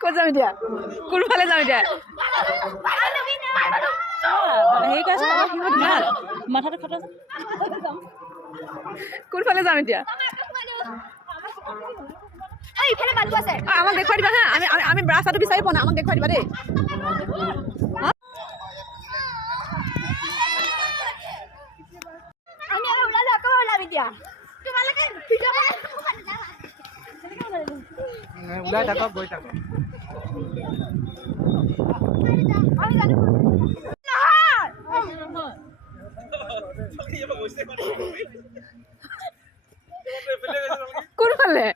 ক'ত যাম এতিয়া কোনফালে যাম এতিয়া হেৰি কৈছে মাথাটো খটা কোনফালে যাম এতিয়া আমাক দেখুৱাই দিবা হা আমি ৰাস্তাটো বিচাৰি পোৱা নাই আমাক দেখুৱাই দিবা দেই ওলাই থাকক গৈ থাকক কোনফালে